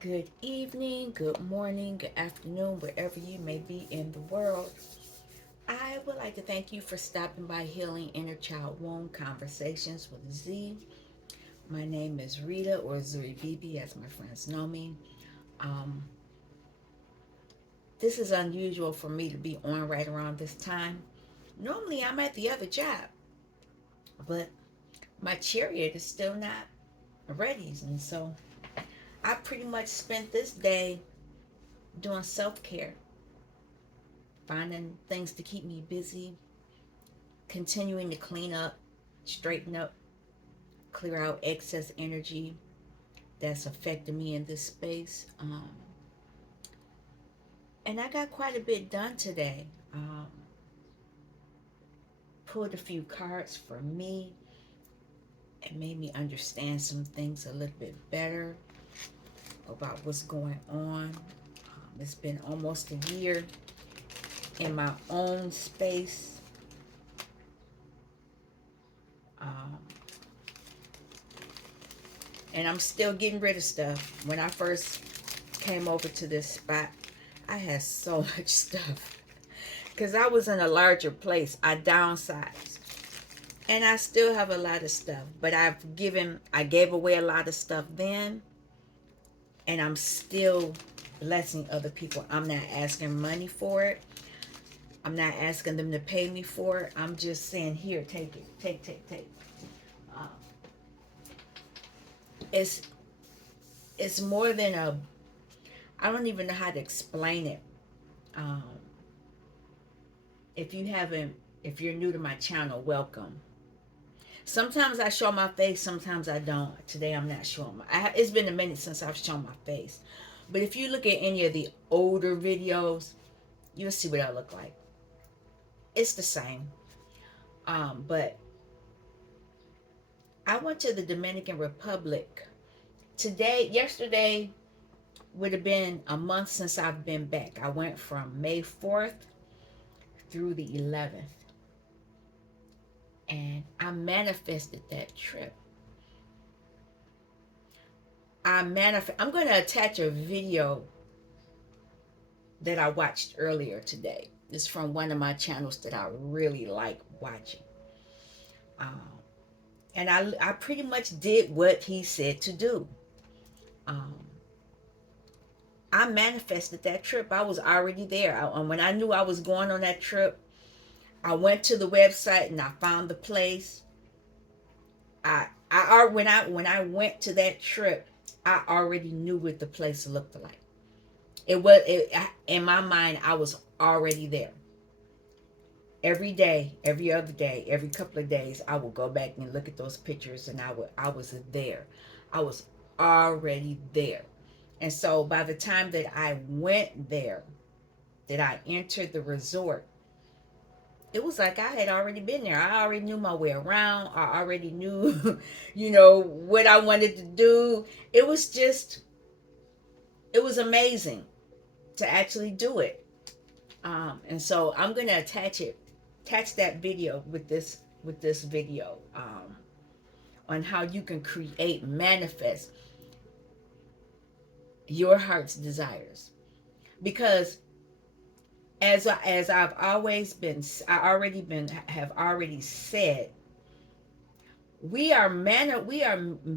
Good evening, good morning, good afternoon, wherever you may be in the world. I would like to thank you for stopping by Healing Inner Child Wound Conversations with Z. My name is Rita, or Zuri Bibi, as my friends know me. Um, this is unusual for me to be on right around this time. Normally, I'm at the other job, but my chariot is still not ready, and so I pretty much spent this day doing self care, finding things to keep me busy, continuing to clean up, straighten up, clear out excess energy that's affecting me in this space. And I got quite a bit done today. Pulled a few cards for me. It made me understand some things a little bit better about what's going on. It's been almost a year in my own space. Um, and I'm still getting rid of stuff. When I first came over to this spot, I had so much stuff because I was in a larger place. I downsized, and I still have a lot of stuff, but I gave away a lot of stuff then, and I'm still blessing other people. I'm not asking money for it. I'm not asking them to pay me for it. I'm just saying, here, take it, take. Uh, it's it's more than a. I don't even know how to explain it. Um, if you haven't, if you're new to my channel, welcome. Sometimes I show my face, sometimes I don't. Today I'm not showing it's been a minute since I've shown my face. But if you look at any of the older videos, you'll see what I look like. It's the same. But I went to the Dominican Republic. Yesterday would have been a month since I've been back. I went from May 4th through the 11th. And I manifested that trip. I'm going to attach a video that I watched earlier today. It's from one of my channels that I really like watching. Um, and I pretty much did what he said to do. Um, I manifested that trip. I was already there. When I knew I was going on that trip, I went to the website and I found the place. When I went to that trip, I already knew what the place looked like. In my mind, I was already there. Every day, every other day, every couple of days, I would go back and look at those pictures, and I was there. I was already there. And so by the time that I went there, that I entered the resort, it was like I had already been there. I already knew my way around. I already knew, what I wanted to do. It was just, it was amazing to actually do it. And so I'm gonna attach that video with this video on how you can manifest your heart's desires. Because as I've always been, have already said, we are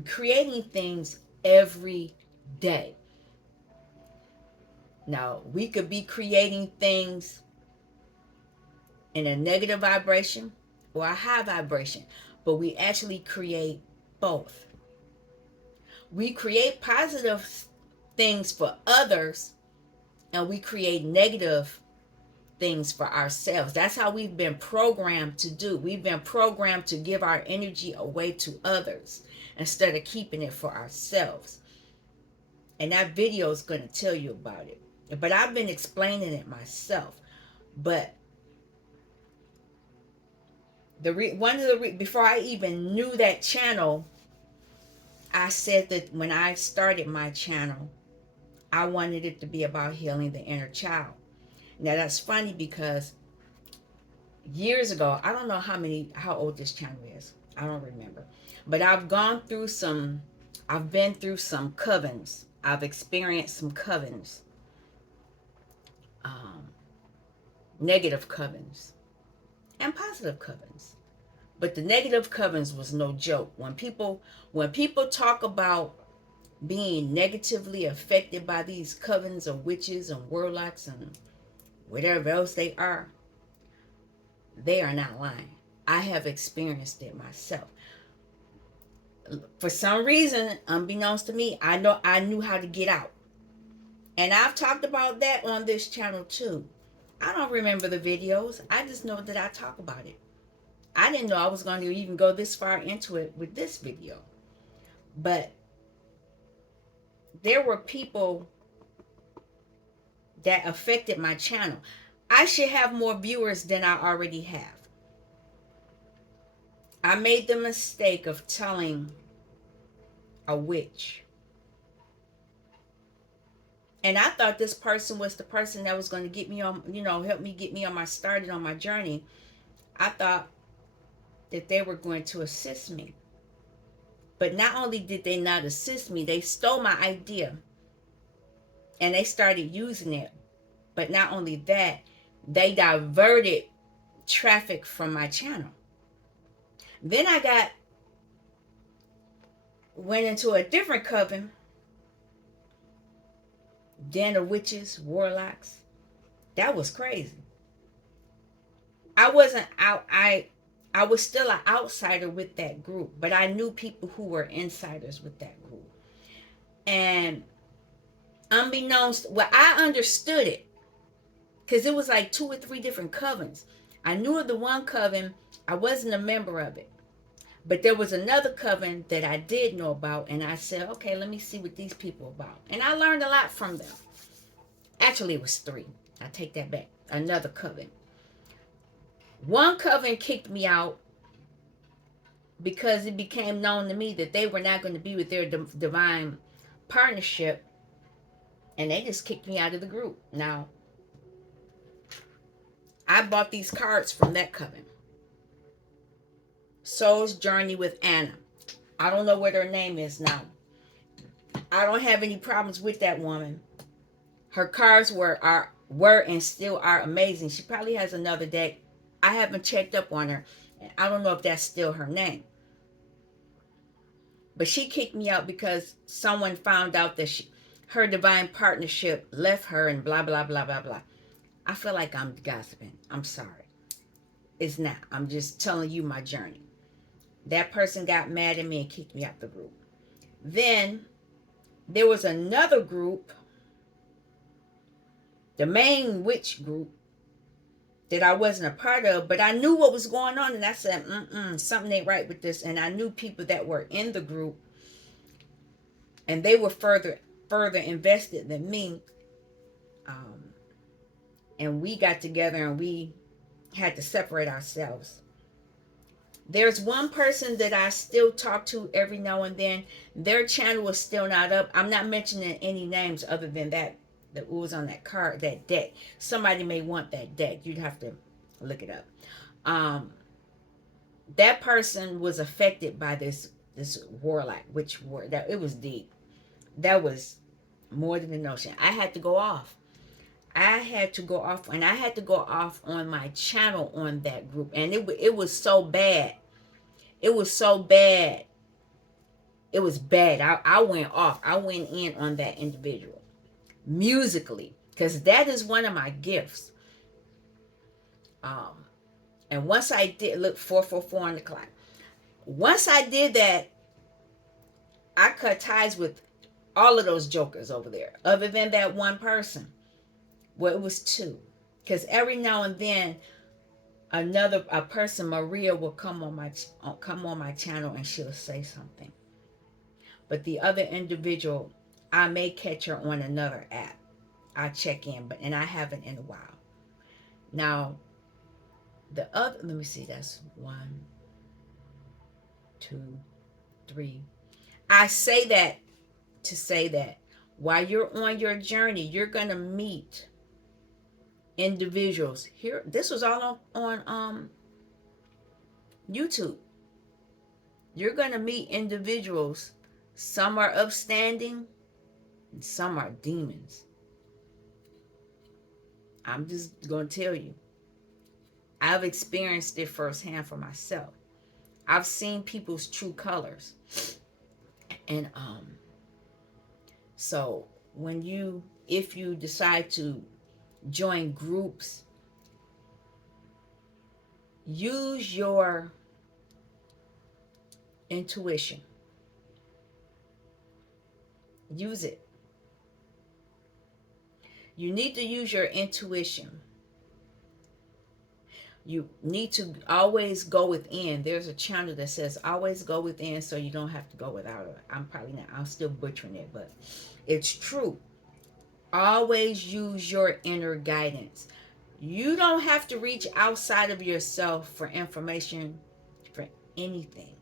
creating things every day. Now we could be creating things in a negative vibration or a high vibration, but we actually create both. We create positive things for others, and we create negative things for ourselves. That's how we've been programmed to do. We've been programmed to give our energy away to others instead of keeping it for ourselves. And that video is going to tell you about it. But I've been explaining it myself. But before I even knew that channel, I said that when I started my channel, I wanted it to be about healing the inner child. Now that's funny because years ago, I don't know how old this channel is. I don't remember. But I've been through some covens I've experienced some covens, um, negative covens, and positive covens. But the negative covens was no joke. When people talk about being negatively affected by these covens of witches and warlocks and whatever else they are not lying. I have experienced it myself. For some reason, unbeknownst to me, I knew how to get out. And I've talked about that on this channel too. I don't remember the videos. I just know that I talk about it. I didn't know I was going to even go this far into it with this video. But there were people that affected my channel. I should have more viewers than I already have. I made the mistake of telling a witch. And I thought this person was the person that was going to get me on, help me get me on my journey. I thought that they were going to assist me. But not only did they not assist me, they stole my idea and they started using it. But not only that, they diverted traffic from my channel. Then I went into a different coven, den of witches, warlocks. That was crazy. I wasn't out. I was still an outsider with that group, but I knew people who were insiders with that group. And unbeknownst, well, I understood it because it was like 2 or 3 different covens. I knew of the one coven. I wasn't a member of it. But there was another coven that I did know about, and I said, okay, let me see what these people are about. And I learned a lot from them. Actually, it was 3. I take that back. Another coven. One coven kicked me out because it became known to me that they were not going to be with their divine partnership, and they just kicked me out of the group. Now, I bought these cards from that coven. Soul's Journey with Anna. I don't know what her name is now. I don't have any problems with that woman. Her cards were and still are amazing. She probably has another deck. I haven't checked up on her. And I don't know if that's still her name. But she kicked me out because someone found out that her divine partnership left her and blah, blah, blah, blah, blah. I feel like I'm gossiping. I'm sorry. It's not. I'm just telling you my journey. That person got mad at me and kicked me out the group. Then there was another group, the main witch group, that I wasn't a part of, but I knew what was going on, and I said, something ain't right with this. And I knew people that were in the group, and they were further invested than me. And we got together and we had to separate ourselves. There's one person that I still talk to every now and then. Their channel is still not up. I'm not mentioning any names other than that was on that card, that deck. Somebody may want that deck. You'd have to look it up. That person was affected by this warlock, that it was deep. That was more than a notion. I had to go off. And I had to go off on my channel on that group, and it was so bad. It was so bad. It was bad. I went off. I went in on that individual musically, because that is one of my gifts. And once I did, look, 444 on the clock. Once I did that, I cut ties with all of those jokers over there, other than that one person. Well, it was 2, because every now and then a person, Maria, will come on my channel and she'll say something. But the other individual, I may catch her on another app. I check in, and I haven't in a while. Now, the other, let me see, that's 1, 2, 3. I say that to say that while you're on your journey, you're gonna meet individuals here. This was all on YouTube. You're gonna meet individuals. Some are upstanding, and some are demons. I'm just going to tell you, I've experienced it firsthand for myself. I've seen people's true colors. And so when you if you decide to join groups, use your intuition. Use it. You need to use your intuition. You need to always go within. There's a channel that says always go within so you don't have to go without it. I'm probably not, I'm still butchering it, but it's true. Always use your inner guidance. You don't have to reach outside of yourself for information for anything.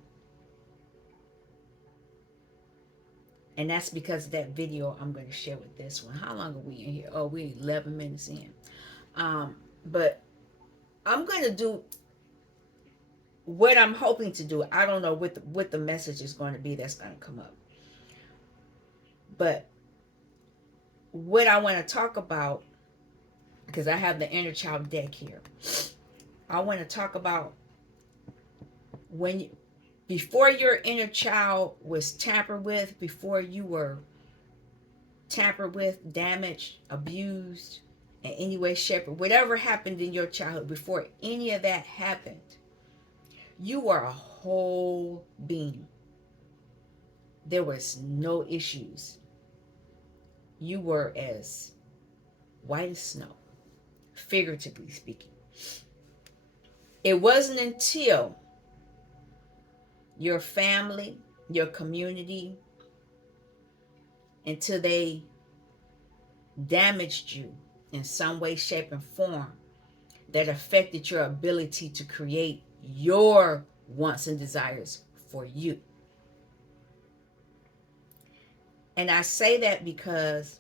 And that's because of that video I'm going to share with this one. How long are we in here? Oh, we're 11 minutes in. But I'm going to do what I'm hoping to do. I don't know what the message is going to be that's going to come up. But what I want to talk about, because I have the inner child deck here, I want to talk about when you, before your inner child was tampered with, before you were tampered with, damaged, abused in any way, shape, or whatever happened in your childhood, before any of that happened, you were a whole being. There was no issues. You were as white as snow, figuratively speaking. It wasn't until your family, your community, until they damaged you in some way, shape, and form that affected your ability to create your wants and desires for you. And I say that because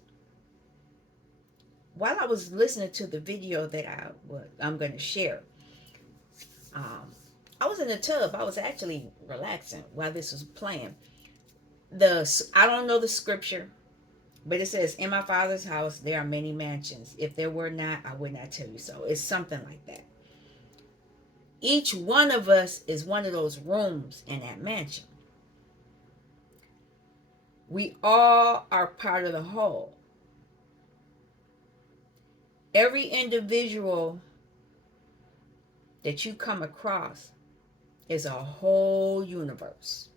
while I was listening to the video that I'm going to share, I was in the tub. I was actually relaxing while this was playing. I don't know the scripture, but it says, "In my Father's house there are many mansions. If there were not, I would not tell you so." It's something like that. Each one of us is one of those rooms in that mansion. We all are part of the whole. Every individual that you come across is a whole universe.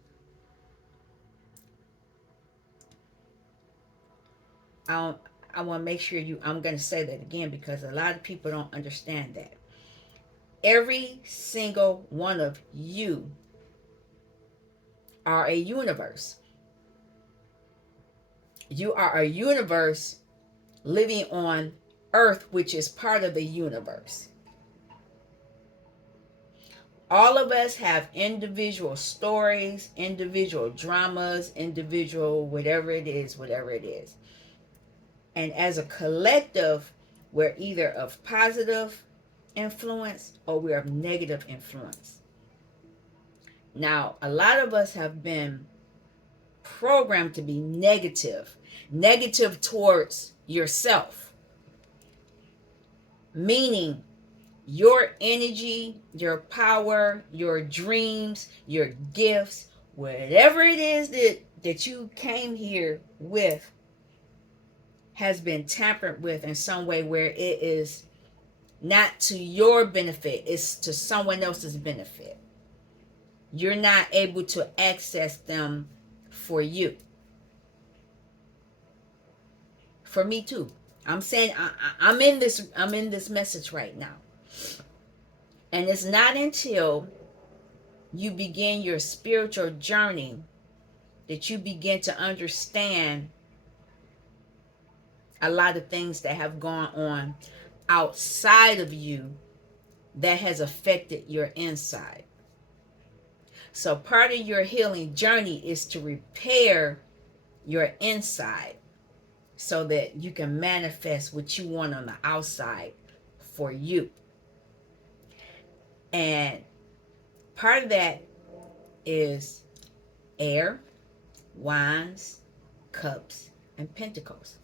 I want to make sure I'm going to say that again because a lot of people don't understand that. Every single one of you are a universe. You are a universe living on Earth, which is part of the universe. All of us have individual stories, individual dramas, individual whatever it is. And as a collective, we're either of positive influence or we're of negative influence. Now, a lot of us have been programmed to be negative towards yourself, meaning your energy, your power, your dreams, your gifts, whatever it is that you came here with has been tampered with in some way where it is not to your benefit, it's to someone else's benefit. You're not able to access them for you. For me too. I'm saying I'm in this message right now. And it's not until you begin your spiritual journey that you begin to understand a lot of things that have gone on outside of you that has affected your inside. So part of your healing journey is to repair your inside so that you can manifest what you want on the outside for you. And part of that is air, wands, cups, and Pentacles.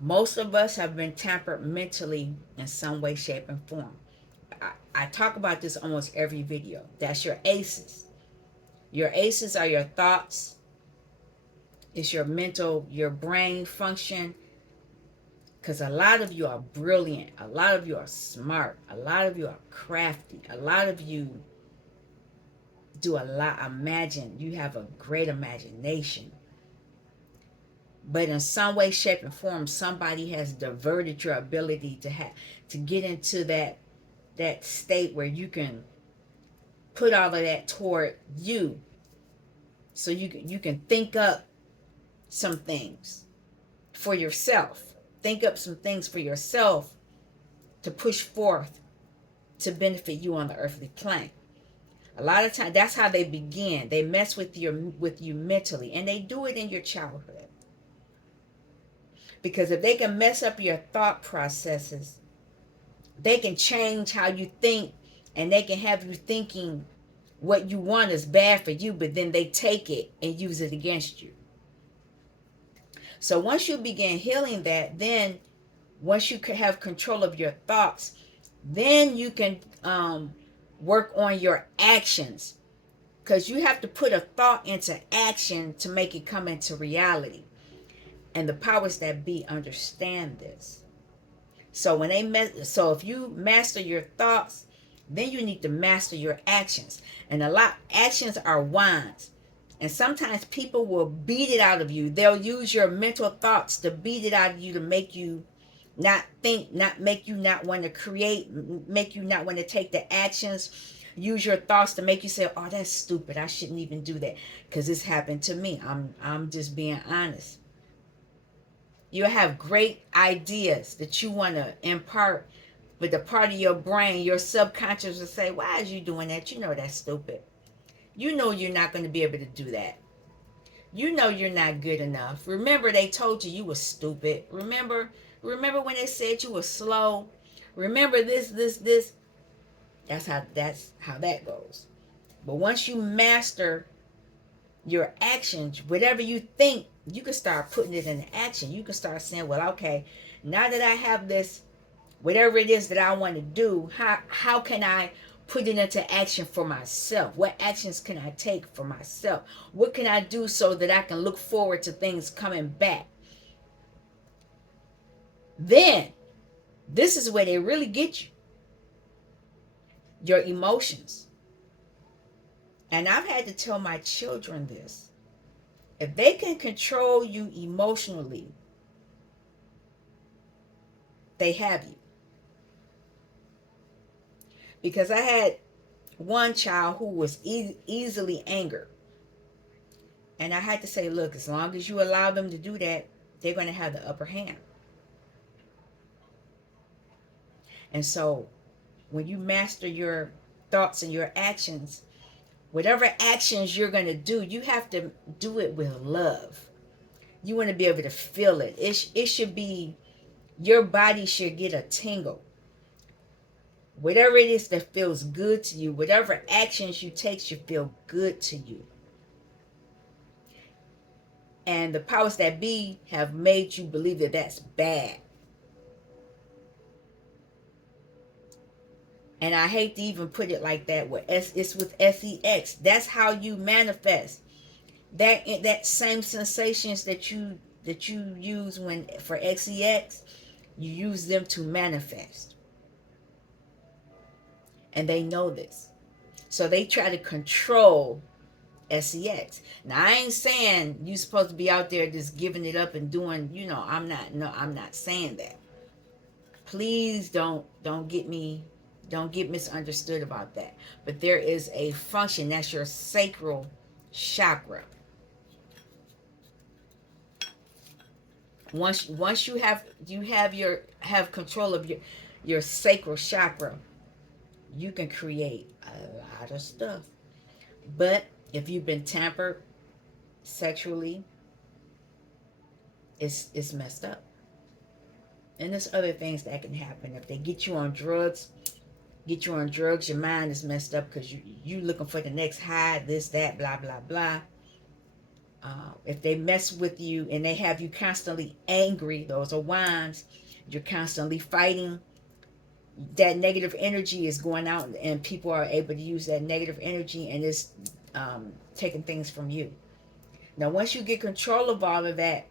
Most of us have been tampered mentally in some way, shape, and form. I talk about this almost every video. That's your aces. Your aces are your thoughts. It's your mental, your brain function. Because a lot of you are brilliant. A lot of you are smart. A lot of you are crafty. A lot of you do a lot. Imagine. You have a great imagination. But in some way, shape, and form, somebody has diverted your ability to get into that state where you can put all of that toward you, so you can think up some things for yourself. Think up some things for yourself to push forth to benefit you on the earthly plane. A lot of times, that's how they begin. They mess with you mentally, and they do it in your childhood. Because if they can mess up your thought processes, they can change how you think, and they can have you thinking what you want is bad for you, but then they take it and use it against you. So once you begin healing that, then once you have control of your thoughts, then you can work on your actions, because you have to put a thought into action to make it come into reality. And the powers that be understand this. So so if you master your thoughts, then you need to master your actions. And actions are wands. And sometimes people will beat it out of you. They'll use your mental thoughts to beat it out of you, to make you not think, not make you not want to create, make you not want to take the actions. Use your thoughts to make you say, "Oh, that's stupid. I shouldn't even do that," because this happened to me. I'm just being honest. You have great ideas that you want to impart, but the part of your brain, your subconscious, will say, "Why is you doing that? You know that's stupid. You know you're not going to be able to do that. You know you're not good enough. Remember they told you were stupid. Remember when they said you were slow. Remember this. That's how that goes. But once you master your actions, whatever you think, you can start putting it into action. You can start saying, well, okay, now that I have this, whatever it is that I want to do, how can I put it into action for myself? What actions can I take for myself? What can I do so that I can look forward to things coming back? Then, this is where they really get you. Your emotions. And I've had to tell my children this. If they can control you emotionally, they have you. Because I had one child who was easily angered. And I had to say, look, as long as you allow them to do that, they're going to have the upper hand. And so when you master your thoughts and your actions, whatever actions you're going to do, you have to do it with love. You want to be able to feel it. It should be, your body should get a tingle. Whatever it is that feels good to you, whatever actions you take should feel good to you. And the powers that be have made you believe that that's bad. And I hate to even put it like that. It's with sex. That's how you manifest. That same sensations that you use for sex, you use them to manifest. And they know this. So they try to control sex. Now I ain't saying you supposed to be out there just giving it up and doing, I'm not saying that. Please don't get misunderstood about that. But there is a function, that's your sacral chakra. Once you have control of your sacral chakra, you can create a lot of stuff. But if you've been tampered sexually, it's messed up. And there's other things that can happen. If they get you on drugs, your mind is messed up because you looking for the next high, this, that, blah, blah, blah. If they mess with you and they have you constantly angry, those are wands. You're constantly fighting. That negative energy is going out, and people are able to use that negative energy, and it's taking things from you. Now, once you get control of all of that,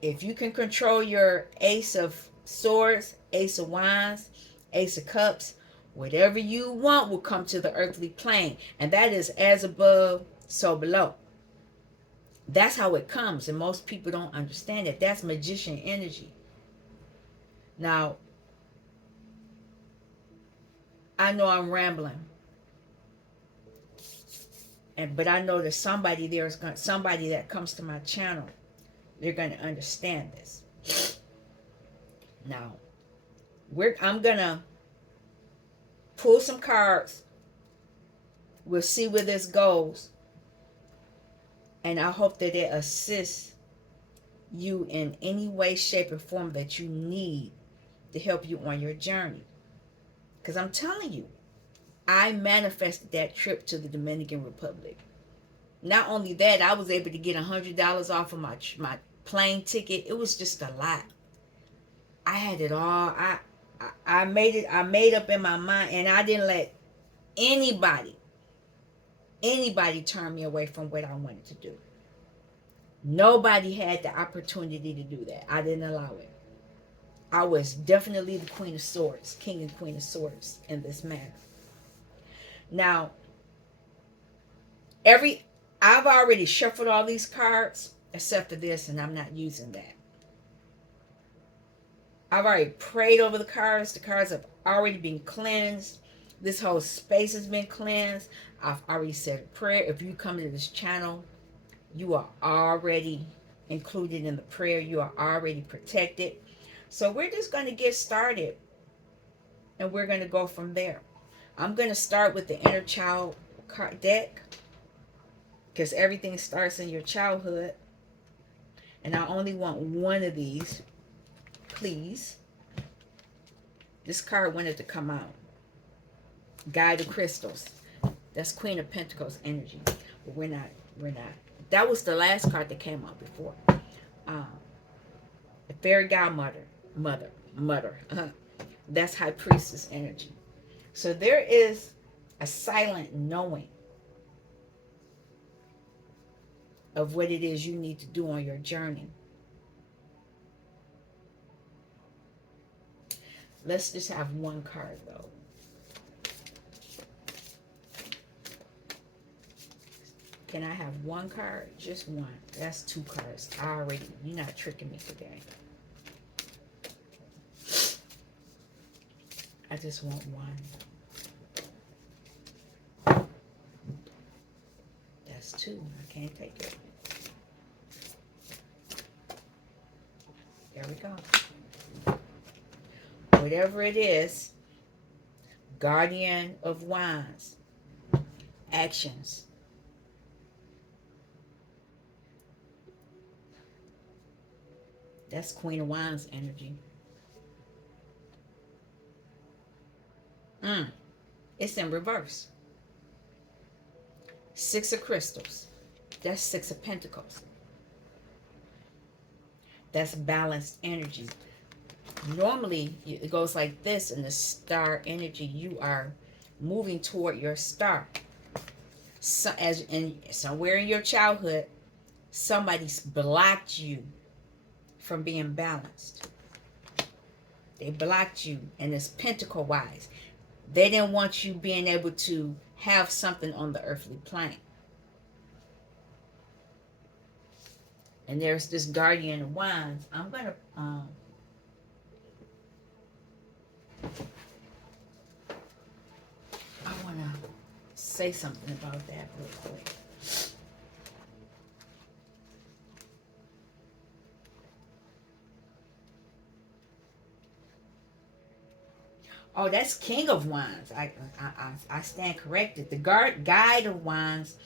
if you can control your Ace of Swords, Ace of Wands, Ace of Cups, whatever you want will come to the earthly plane. And that is as above, so below. That's how it comes. And most people don't understand it. That's magician energy. Now, I know I'm rambling. But I know that somebody there is going, somebody that comes to my channel, they're going to understand this. Now, I'm going to pull some cards. We'll see where this goes. And I hope that it assists you in any way, shape, or form that you need to help you on your journey. Because I'm telling you, I manifested that trip to the Dominican Republic. Not only that, I was able to get $100 off of my plane ticket. It was just a lot. I had it all. I made it. I made up in my mind, and I didn't let anybody turn me away from what I wanted to do. Nobody had the opportunity to do that. I didn't allow it. I was definitely the Queen of Swords, King and Queen of Swords in this matter. Now, I've already shuffled all these cards except for this, and I'm not using that. I've already prayed over the cards. The cards have already been cleansed. This whole space has been cleansed. I've already said a prayer. If you come to this channel, you are already included in the prayer. You are already protected. So we're just going to get started, and we're going to go from there. I'm going to start with the inner child card deck, because everything starts in your childhood. And I only want one of these, please. This card wanted to come out. Guide of Crystals. That's Queen of Pentacles energy. But we're not. That was the last card that came out before. The Fairy Godmother. Mother. That's High Priestess energy. So there is a silent knowing of what it is you need to do on your journey. Let's just have one card, though. Can I have one card? Just one. That's two cards. You're not tricking me today. I just want one. That's two. I can't take it. There we go. Whatever it is, Guardian of Wands. Actions. That's Queen of Wands energy. It's in reverse. Six of Crystals. That's Six of Pentacles. That's balanced energy. Normally, it goes like this in the star energy. You are moving toward your star. So, somewhere in your childhood, somebody's blocked you from being balanced. They blocked you, and it's pentacle wise. They didn't want you being able to have something on the earthly plane. And there's this Guardian of Wands. I'm going to I want to say something about that real quick. Oh, that's King of Wands. I stand corrected. The Guide of Wands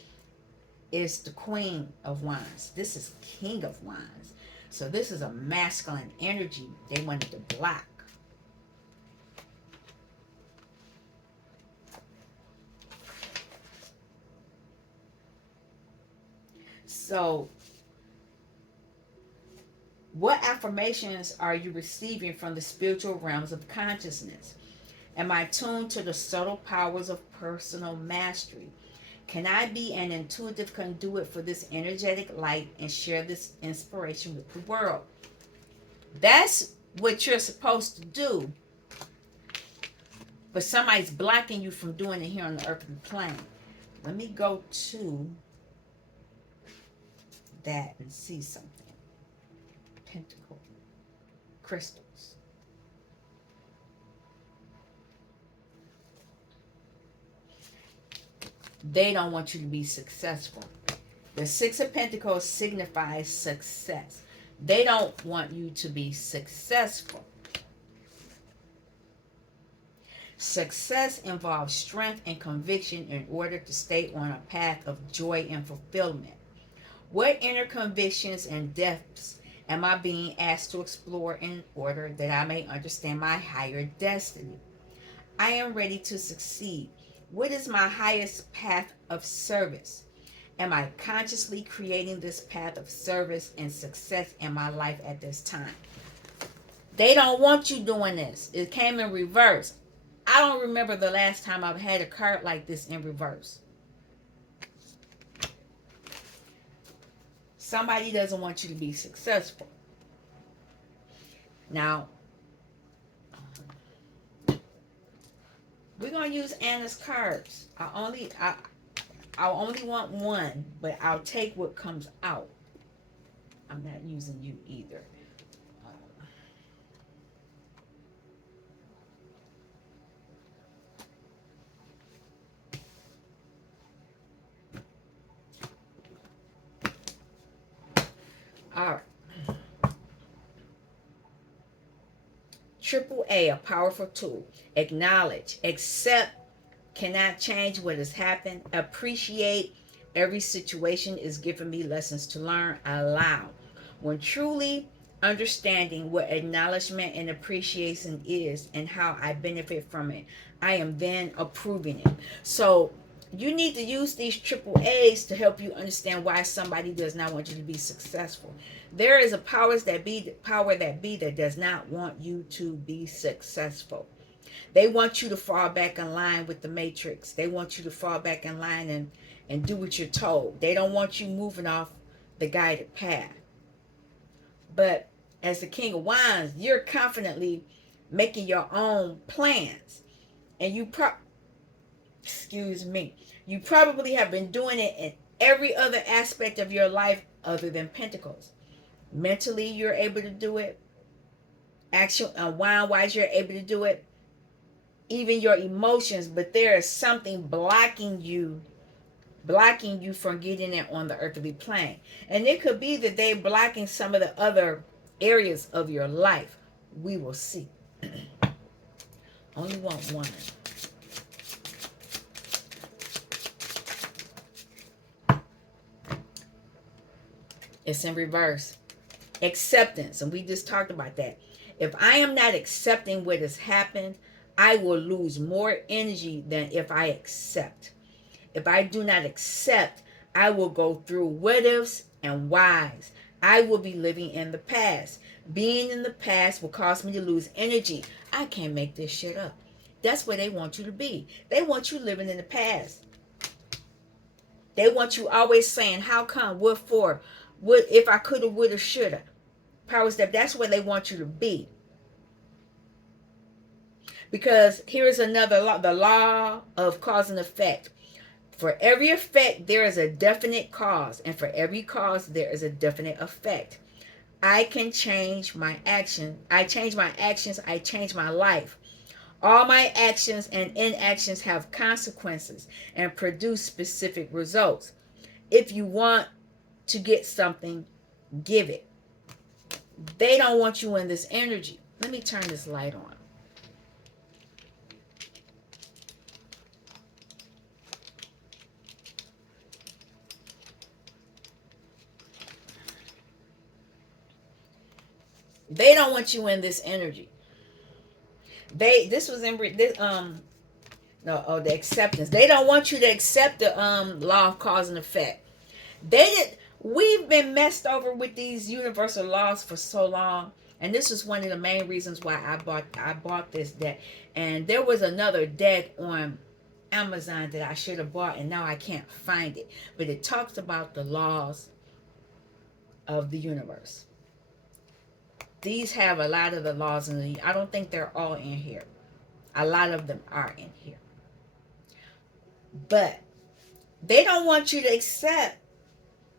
is the Queen of Wands. This is King of Wands. So this is a masculine energy they wanted to block. So, what affirmations are you receiving from the spiritual realms of consciousness? Am I tuned to the subtle powers of personal mastery? Can I be an intuitive conduit for this energetic light and share this inspiration with the world? That's what you're supposed to do, but somebody's blocking you from doing it here on the earthly plane. Let me go to that and see something. Pentacle crystals. They don't want you to be successful. The Six of Pentacles signifies success. They don't want you to be successful. Success involves strength and conviction in order to stay on a path of joy and fulfillment. What inner convictions and depths am I being asked to explore in order that I may understand my higher destiny? I am ready to succeed. What is my highest path of service? Am I consciously creating this path of service and success in my life at this time? They don't want you doing this. It came in reverse. I don't remember the last time I've had a card like this in reverse. Somebody doesn't want you to be successful. Now, we're going to use Anna's cards. I only want one, but I'll take what comes out. I'm not using you either. All right. Triple A, a powerful tool. Acknowledge, accept, cannot change what has happened. Appreciate, every situation is giving me lessons to learn. Allow. When truly understanding what acknowledgement and appreciation is and how I benefit from it, I am then approving it. So you need to use these triple A's to help you understand why somebody does not want you to be successful. There is a power that be that does not want you to be successful. They want you to fall back in line with the matrix. They want you to fall back in line and do what you're told. They don't want you moving off the guided path. But as the King of Wands, you're confidently making your own plans. And you probably have been doing it in every other aspect of your life other than Pentacles. Mentally, you're able to do it. Action, wine-wise, you're able to do it. Even your emotions, but there is something blocking you from getting it on the earthly plane. And it could be that they're blocking some of the other areas of your life. We will see. Only want one. It's in reverse. Acceptance, and we just talked about that. If I am not accepting what has happened, I will lose more energy than if I accept. If I do not accept, I will go through what ifs and whys. I will be living in the past. Being in the past will cause me to lose energy. I can't make this shit up. That's where they want you to be. They want you living in the past. They want you always saying, how come, what for, what if I coulda, woulda, shoulda. Power step, that's where they want you to be. Because here is another law, the law of cause and effect. For every effect, there is a definite cause. And for every cause, there is a definite effect. I can change my action. I change my actions. I change my life. All my actions and inactions have consequences and produce specific results. If you want to get something, give it. They don't want you in this energy. Let me turn this light on. They don't want you in this energy. This was in this the acceptance. They don't want you to accept the law of cause and effect. They did. We've been messed over with these universal laws for so long. And this is one of the main reasons why I bought this deck. And there was another deck on Amazon that I should have bought, and now I can't find it. But it talks about the laws of the universe. These have a lot of the laws in the. I don't think they're all in here. A lot of them are in here, but they don't want you to accept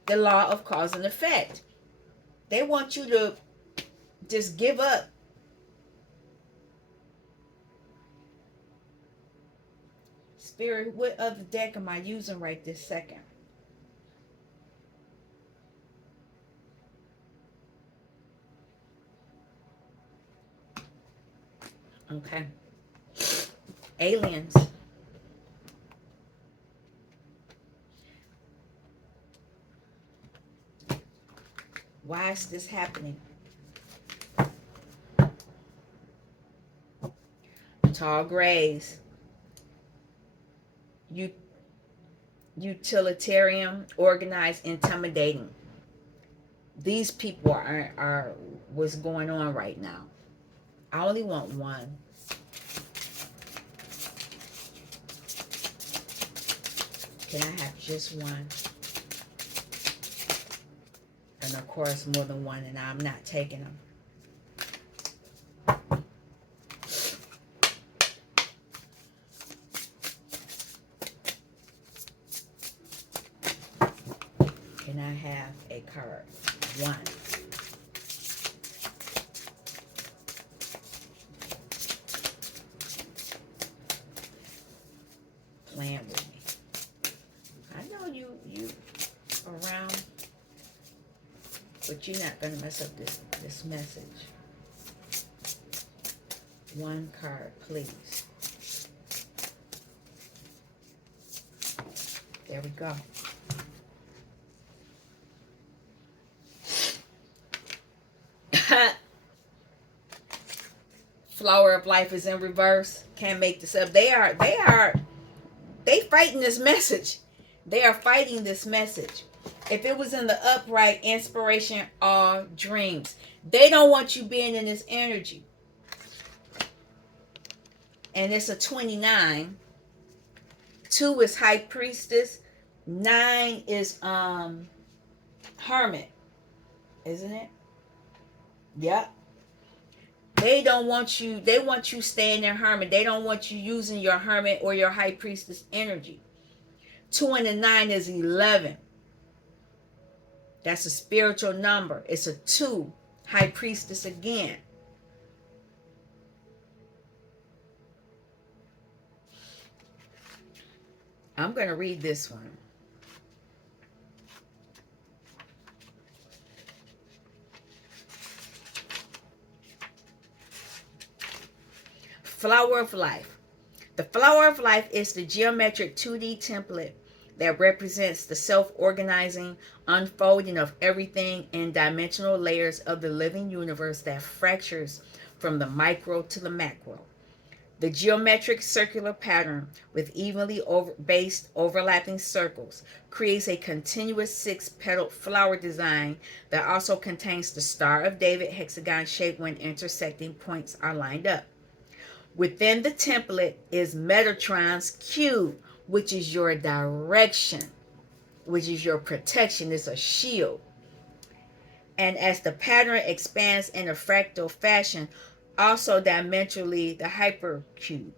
the law of cause and effect. They want you to just give up. Spirit, what other deck am I using right this second? Okay. Aliens. Why is this happening? Tall grays. You utilitarian, organized, intimidating. These people are what's going on right now. I only want one. Can I have just one? And of course, more than one, and I'm not taking them. Can I have a card? One. Playing with me. I know you around, but you're not gonna mess up this message. One card, please. There we go. Flower of life is in reverse. Can't make this up. They fighting this message. They are fighting this message. If it was in the upright, inspiration, awe, dreams. They don't want you being in this energy. And it's a 29. 2 is high priestess. 9 is hermit. Isn't it? Yep. They don't want you, they want you staying in hermit. They don't want you using your hermit or your high priestess energy. 2 and a 9 is 11. That's a spiritual number. It's a 2. High priestess again. I'm going to read this one. Flower of life. The flower of life is the geometric 2D template that represents the self-organizing unfolding of everything in dimensional layers of the living universe that fractures from the micro to the macro. The geometric circular pattern with evenly based overlapping circles creates a continuous 6-petaled flower design that also contains the Star of David hexagon shape when intersecting points are lined up. Within the template is Metatron's cube, which is your direction, which is your protection. It's a shield. And as the pattern expands in a fractal fashion, also dimensionally the hypercube.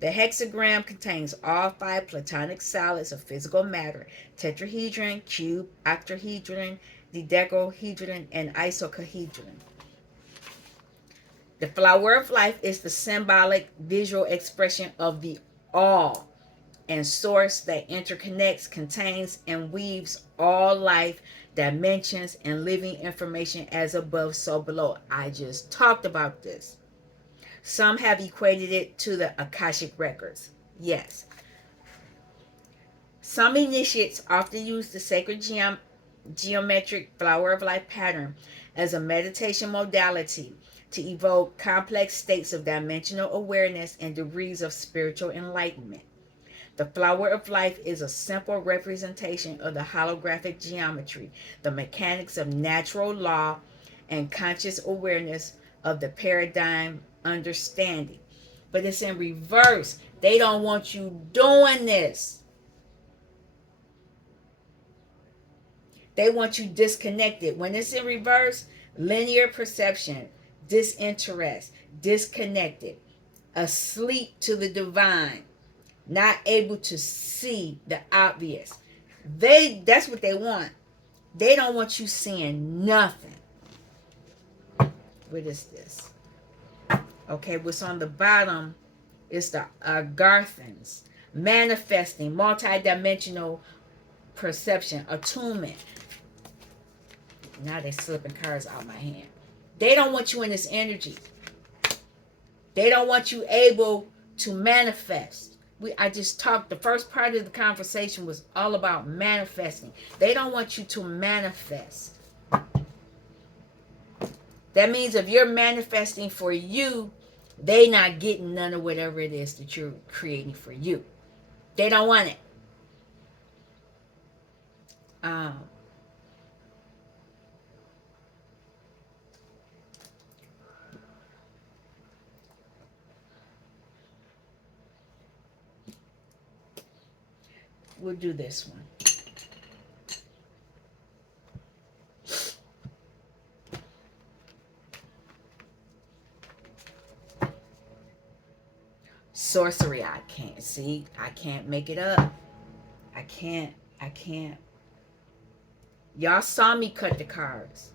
The hexagram contains all 5 platonic solids of physical matter: tetrahedron, cube, octahedron, dodecahedron, and icosahedron. The flower of life is the symbolic visual expression of the all and source that interconnects, contains, and weaves all life, dimensions, and living information as above, so below. I just talked about this. Some have equated it to the Akashic records. Yes. Some initiates often use the sacred geometric flower of life pattern as a meditation modality to evoke complex states of dimensional awareness and degrees of spiritual enlightenment. The flower of life is a simple representation of the holographic geometry, the mechanics of natural law, and conscious awareness of the paradigm understanding. But it's in reverse. They don't want you doing this. They want you disconnected. When it's in reverse, linear perception, disinterest, disconnected, asleep to the divine, not able to see the obvious. That's what they want. They don't want you seeing nothing. What is this? Okay, what's on the bottom is the Garthans. Manifesting, multidimensional perception, attunement. Now they're slipping cards out of my hand. They don't want you in this energy. They don't want you able to manifest. I just talked, the first part of the conversation was all about manifesting. They don't want you to manifest. That means if you're manifesting for you, they not getting none of whatever it is that you're creating for you. They don't want it. We'll do this one. Sorcery, I can't see. I can't make it up. I can't. Y'all saw me cut the cards.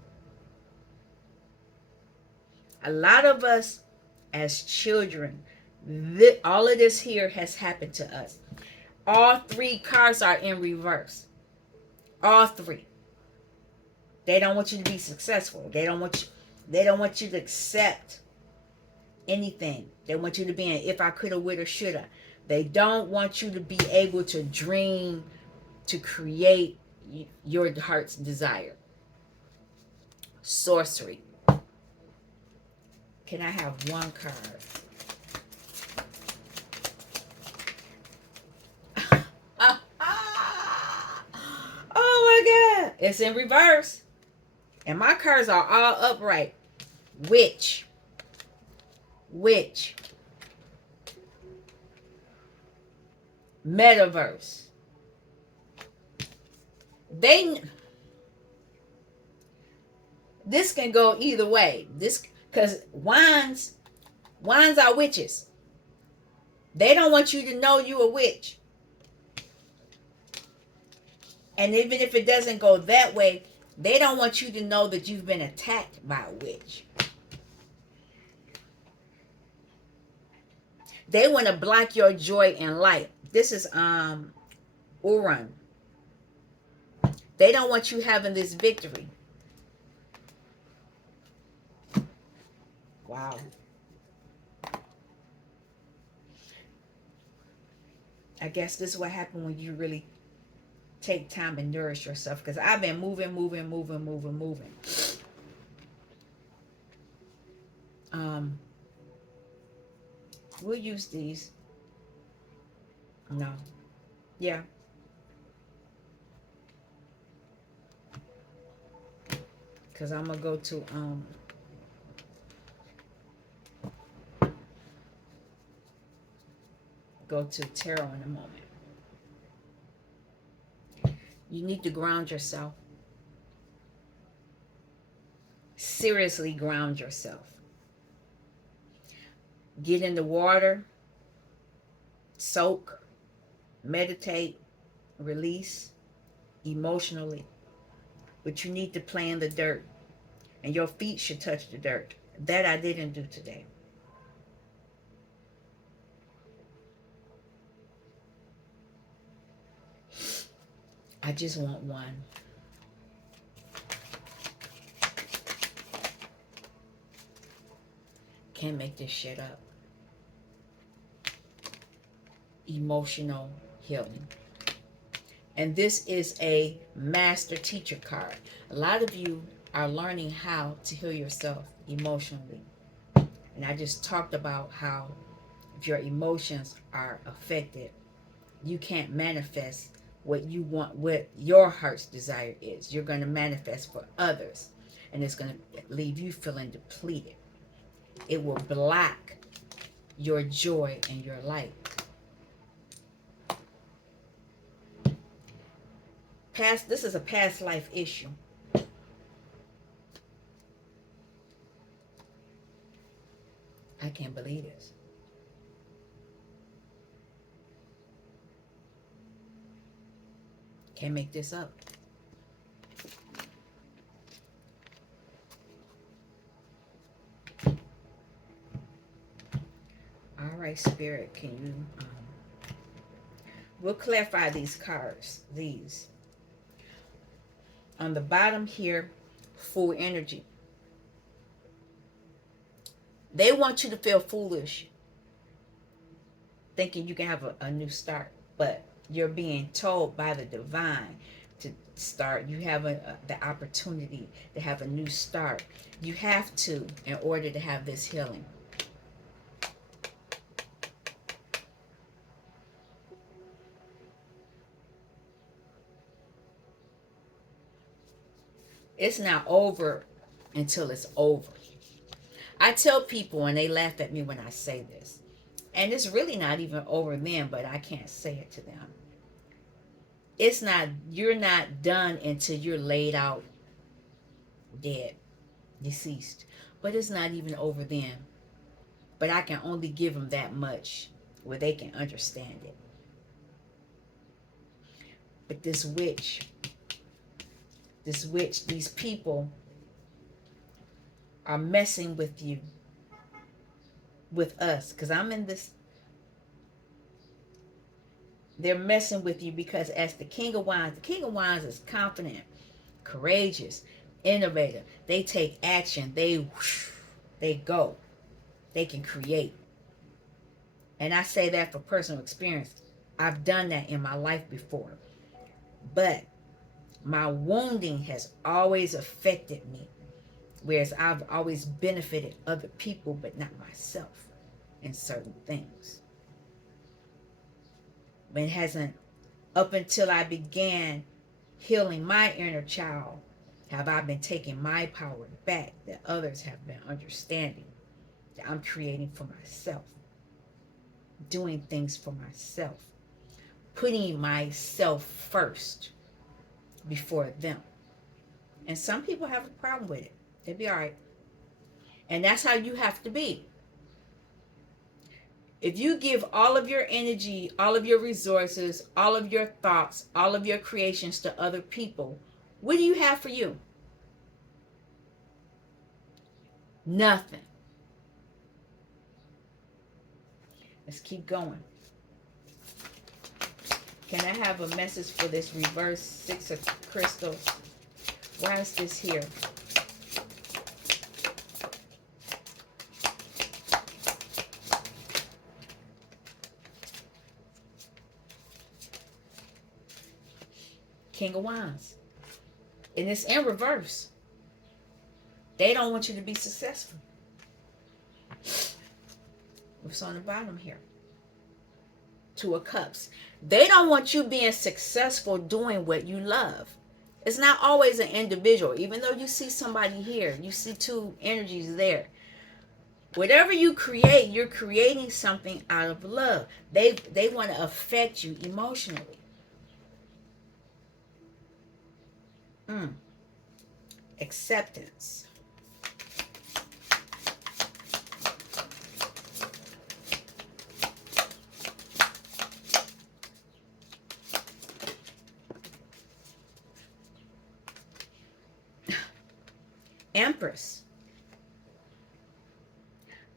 A lot of us as children, all of this here has happened to us. All three cards are in reverse. All three. They don't want you to be successful. They don't want you to accept anything. They want you to be in if I coulda, woulda, shoulda. They don't want you to be able to dream, to create your heart's desire. Sorcery. Can I have one card? Oh my God. It's in reverse. And my cards are all upright. Witch. Metaverse. This can go either way. This, because wands are witches. They don't want you to know you're a witch. And even if it doesn't go that way, they don't want you to know that you've been attacked by a witch. They want to block your joy and light. This is Uran. They don't want you having this victory. Wow. I guess this is what happened when you really take time and nourish yourself. Because I've been moving. We'll use these. No. Yeah. Because I'm going to go to tarot in a moment. You need to ground yourself. Seriously ground yourself. Get in the water, soak, meditate, release emotionally. But you need to play in the dirt. And your feet should touch the dirt. That I didn't do today. I just want one. Can't make this shit up. Emotional healing. And this is a master teacher card. A lot of you are learning how to heal yourself emotionally. And I just talked about how if your emotions are affected, you can't manifest what you want, what your heart's desire is. You're going to manifest for others, and it's going to leave you feeling depleted. It will block your joy and your light. This is a past life issue. I can't believe this. Can't make this up. All right, Spirit, can you we'll clarify these cards. These on the bottom here, full energy. They want you to feel foolish, thinking you can have a new start, but you're being told by the divine to start. You have the opportunity to have a new start. You have to, in order to have this healing. It's not over until it's over. I tell people, and they laugh at me when I say this, and it's really not even over them, but I can't say it to them. It's not, you're not done until you're laid out dead, deceased. But it's not even over them. But I can only give them that much where they can understand it. But this witch, these people are messing with you, with us, because I'm in this. They're messing with you because as the King of Wands is confident, courageous, innovative. They take action. They go. They can create. And I say that for personal experience. I've done that in my life before. But my wounding has always affected me. Whereas I've always benefited other people, but not myself in certain things. But it hasn't, up until I began healing my inner child, have I been taking my power back that others have been understanding that I'm creating for myself, doing things for myself, putting myself first before them. And some people have a problem with it. They'll be all right. And that's how you have to be. If you give all of your energy, all of your resources, all of your thoughts, all of your creations to other people, what do you have for you? Nothing. Let's keep going. Can I have a message for this reverse Six of Crystals? Why is this here? King of Wands. And it's in reverse. They don't want you to be successful. What's on the bottom here? Two of Cups. They don't want you being successful doing what you love. It's not always an individual. Even though you see somebody here, you see two energies there. Whatever you create, you're creating something out of love. They want to affect you emotionally. Acceptance. Empress.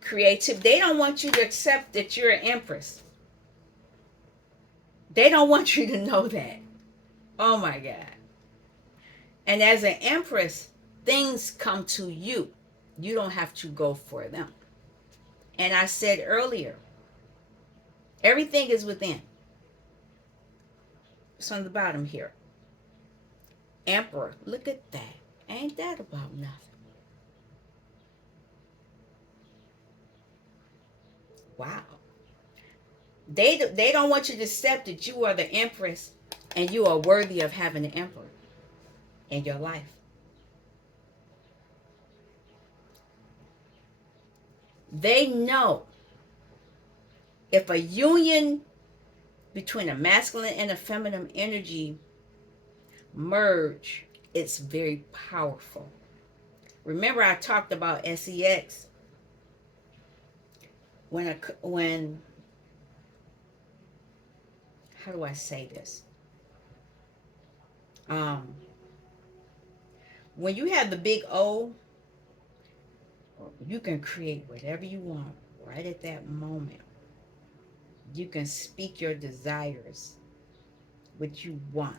Creative. They don't want you to accept that you're an empress. They don't want you to know that. Oh my God. And as an empress, things come to you. You don't have to go for them. And I said earlier, everything is within. It's on the bottom here. Emperor. Look at that. Ain't that about nothing? Wow. They don't want you to accept that you are the empress and you are worthy of having an emperor in your life. They know if a union between a masculine and a feminine energy merge, it's very powerful. Remember, I talked about sex when how do I say this? Um, when you have the big O, you can create whatever you want right at that moment. You can speak your desires, what you want,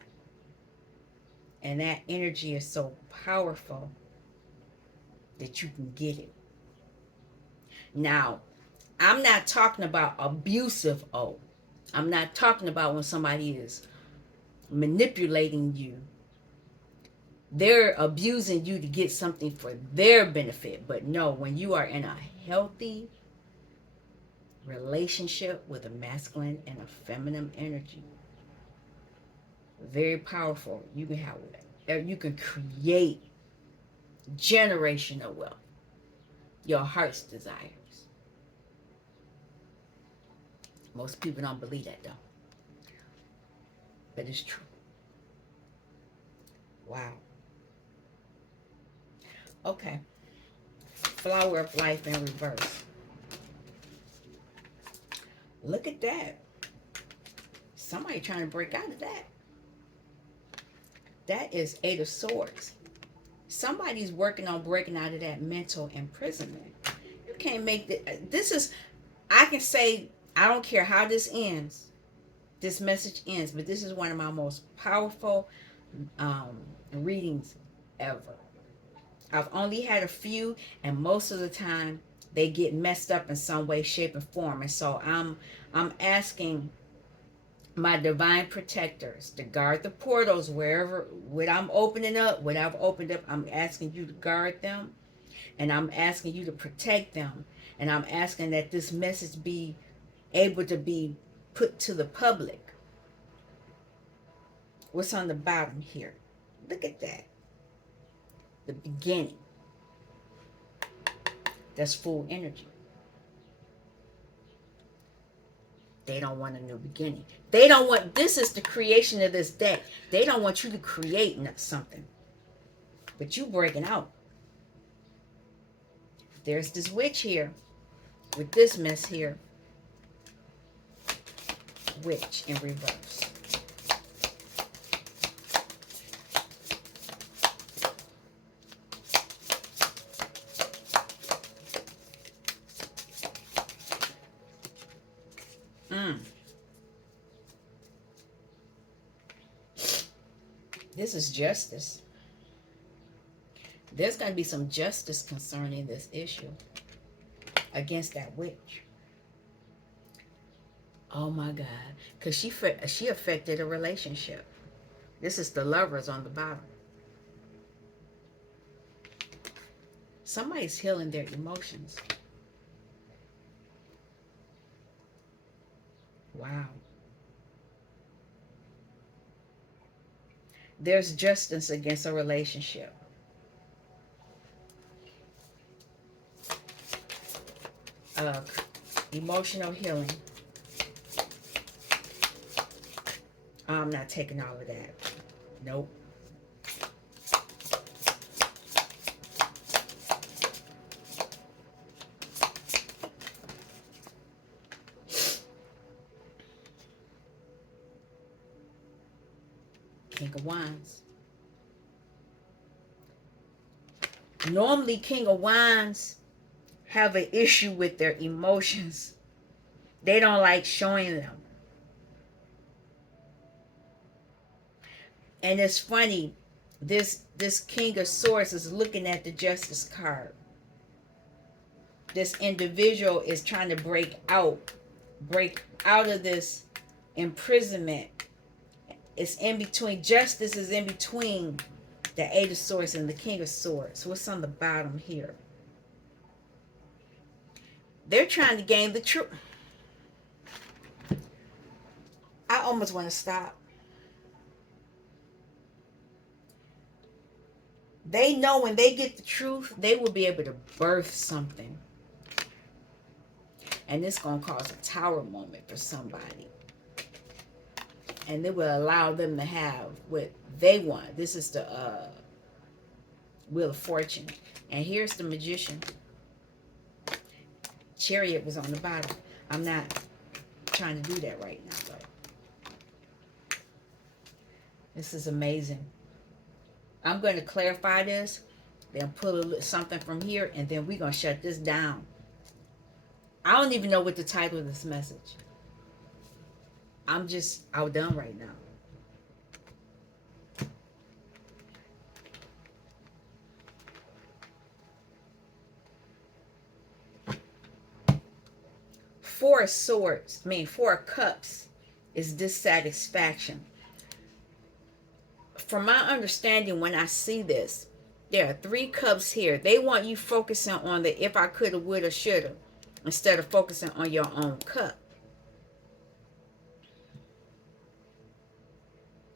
and that energy is so powerful that you can get it. Now, I'm not talking about abusive O. I'm not talking about when somebody is manipulating you. They're abusing you to get something for their benefit. But no, when you are in a healthy relationship with a masculine and a feminine energy, very powerful. You can have whatever, you can create generational wealth, your heart's desires. Most people don't believe that though, but it's true. Wow. Okay. Flower of life in reverse. Look at that. Somebody trying to break out of that. That is Eight of Swords. Somebody's working on breaking out of that mental imprisonment. You can't make this is, I can say, I don't care how this ends, this message ends, but this is one of my most powerful readings ever. I've only had a few, and most of the time they get messed up in some way, shape, and form. And so I'm asking my divine protectors to guard the portals wherever what I'm opening up, what I've opened up. I'm asking you to guard them, and I'm asking you to protect them, and I'm asking that this message be able to be put to the public. What's on the bottom here? Look at that. The beginning. That's full energy. They don't want a new beginning. They don't want, this is the creation of this deck. They don't want you to create something. But you breaking out. There's this witch here with this mess here. Witch in reverse. This is justice. There's going to be some justice concerning this issue against that witch. Oh my God. Because she affected a relationship. This is the Lovers on the bottom. Somebody's healing their emotions. Wow. There's justice against a relationship. Emotional healing. I'm not taking all of that. Nope. King of Wands. Normally, King of Wands have an issue with their emotions. They don't like showing them. And it's funny, this King of Swords is looking at the Justice card. This individual is trying to break out of this imprisonment. It's in between. Justice is in between the Eight of Swords and the King of Swords. What's on the bottom here? They're trying to gain the truth. I almost want to stop. They know when they get the truth, they will be able to birth something. And it's going to cause a tower moment for somebody. And it will allow them to have what they want. This is the Wheel of Fortune. And here's the Magician. Chariot was on the bottom. I'm not trying to do that right now, but this is amazing. I'm going to clarify this, then pull something from here, and then we're going to shut this down. I don't even know what the title of this message. I'm just outdone right now. Four swords, Four cups is dissatisfaction. From my understanding, when I see this, there are three cups here. They want you focusing on the if I coulda, woulda, shoulda, instead of focusing on your own cup.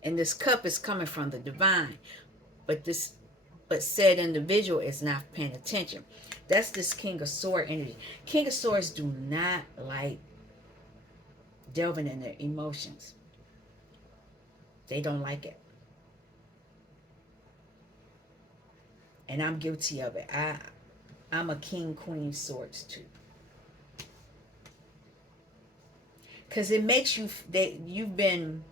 And this cup is coming from the divine, but said individual is not paying attention. That's this King of Swords energy. King of Swords do not like delving in their emotions. They don't like it. And I'm guilty of it. I'm a King, Queen Swords too. Because it makes you, you've been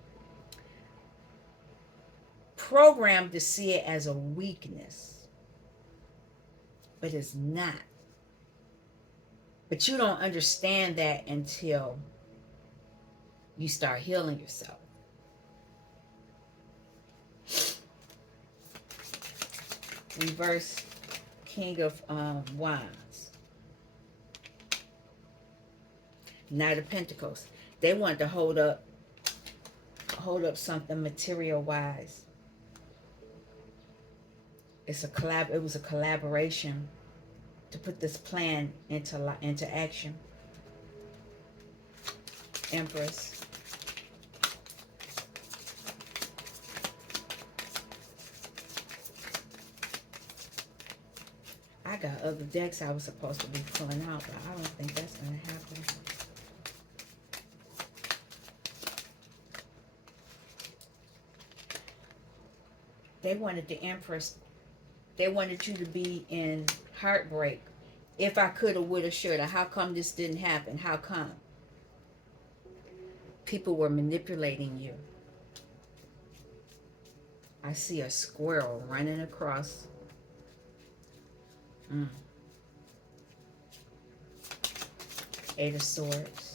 programmed to see it as a weakness. But it's not. But you don't understand that until you start healing yourself. Reverse King of Wands. Knight of Pentacles. They want to hold up something material wise. It was a collaboration to put this plan into action. Empress. I got other decks I was supposed to be pulling out, but I don't think that's going to happen. They wanted the Empress. They wanted you to be in heartbreak. If I coulda, woulda, shoulda. How come this didn't happen? How come? People were manipulating you. I see a squirrel running across. Eight of Swords.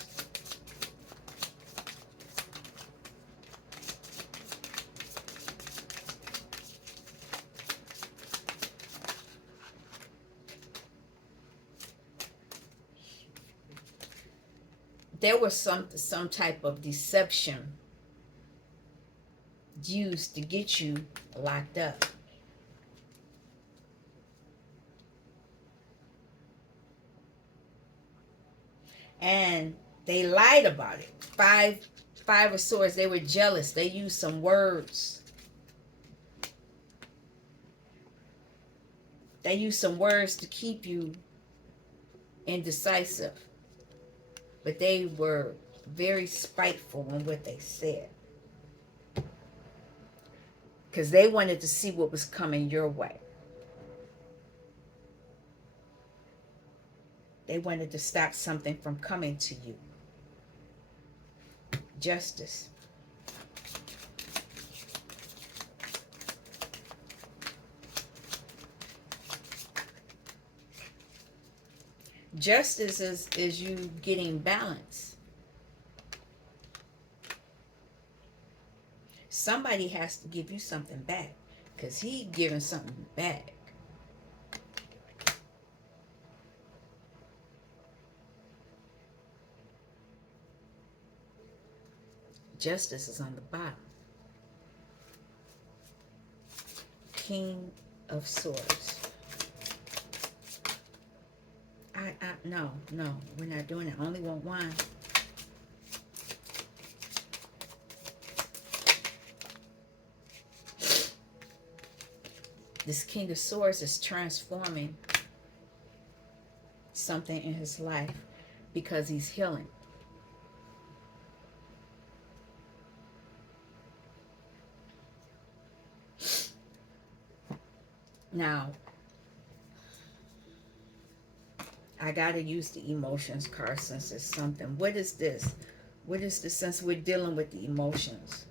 There was some type of deception used to get you locked up. And they lied about it. Five of Swords, they were jealous. They used some words. They used some words to keep you indecisive. But they were very spiteful in what they said. Because they wanted to see what was coming your way. They wanted to stop something from coming to you. Justice. Justice is you getting balance. Somebody has to give you something back, because he giving something back. Justice is on the bottom. King of Swords. No, we're not doing it. I only want one. This King of Swords is transforming something in his life because he's healing. Now, I gotta use the emotions card since it's something. What is this? What is this since we're dealing with the emotions?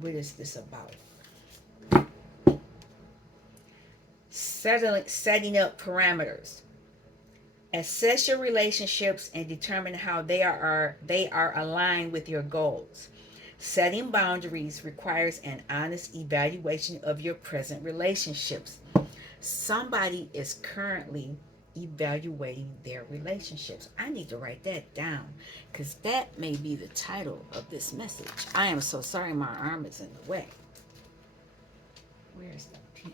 What is this about? Setting up parameters. Assess your relationships and determine how they are aligned with your goals. Setting boundaries requires an honest evaluation of your present relationships. Somebody is currently evaluating their relationships. I need to write that down because that may be the title of this message. I am so sorry my arm is in the way. Where's the pen?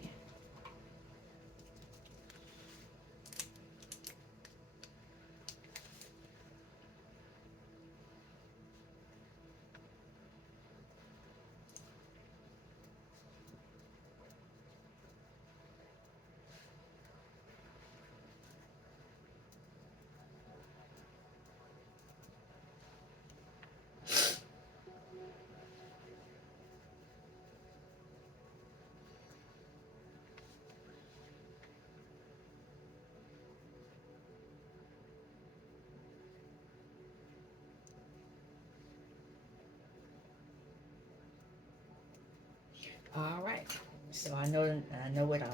All right. So I know what I'm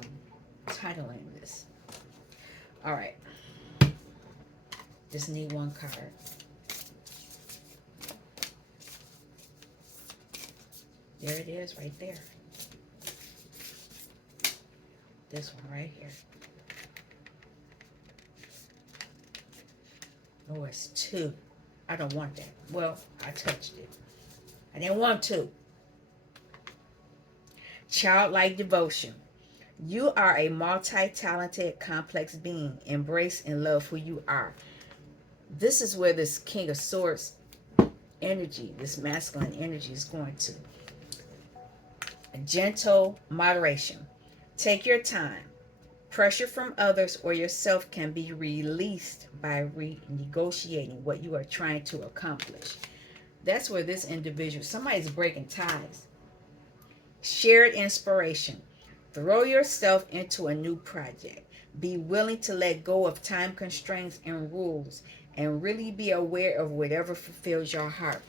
titling this. All right. Just need one card. There it is right there. This one right here. Oh, it's two. I don't want that. Well, I touched it. I didn't want to. Childlike devotion. You are a multi-talented, complex being. Embrace and love who you are. This is where this King of Swords energy, this masculine energy is going to. A gentle moderation. Take your time. Pressure from others or yourself can be released by renegotiating what you are trying to accomplish. That's where this individual, somebody's breaking ties. Shared inspiration. Throw yourself into a new project. Be willing to let go of time constraints and rules and really be aware of whatever fulfills your heart.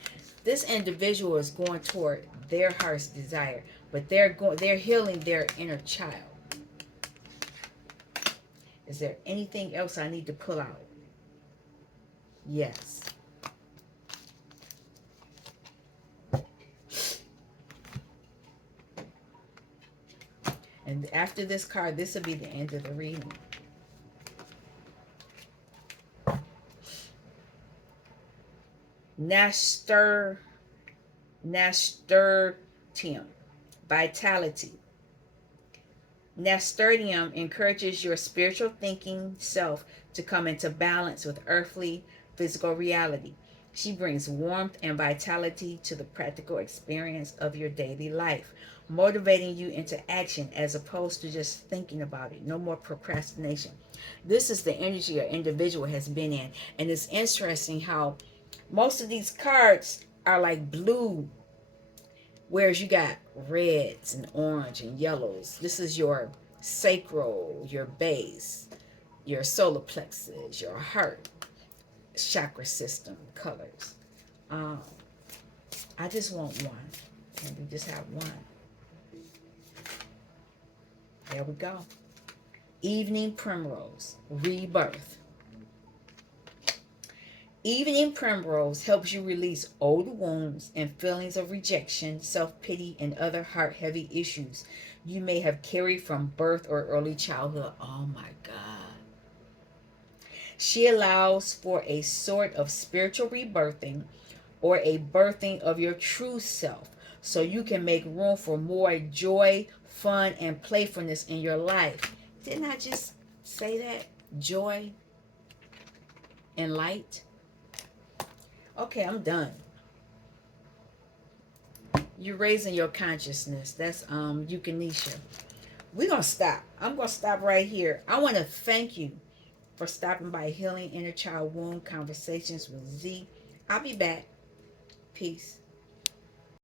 This individual is going toward their heart's desire, but they're healing their inner child. Is there anything else I need to pull out? Yes. And after this card, this will be the end of the reading. Nasturtium. Vitality. Nasturtium encourages your spiritual thinking self to come into balance with earthly physical reality. She brings warmth and vitality to the practical experience of your daily life, motivating you into action as opposed to just thinking about it. No more procrastination. This is the energy your individual has been in. And it's interesting how most of these cards are like blue, whereas you got reds and orange and yellows. This is your sacral, your base, your solar plexus, your heart chakra system colors. Um, I just want one. And we just have one. There we go. Evening primrose, rebirth. Evening primrose helps you release old wounds and feelings of rejection, self-pity, and other heart-heavy issues you may have carried from birth or early childhood. Oh my God. She allows for a sort of spiritual rebirthing or a birthing of your true self so you can make room for more joy, fun, and playfulness in your life. Didn't I just say that? Joy and light. Okay, I'm done. You're raising your consciousness. That's eukinesia. we're going to stop. I'm going to stop right here. I want to thank you for stopping by Healing Inner Child Wound Conversations with Z. I'll be back. Peace.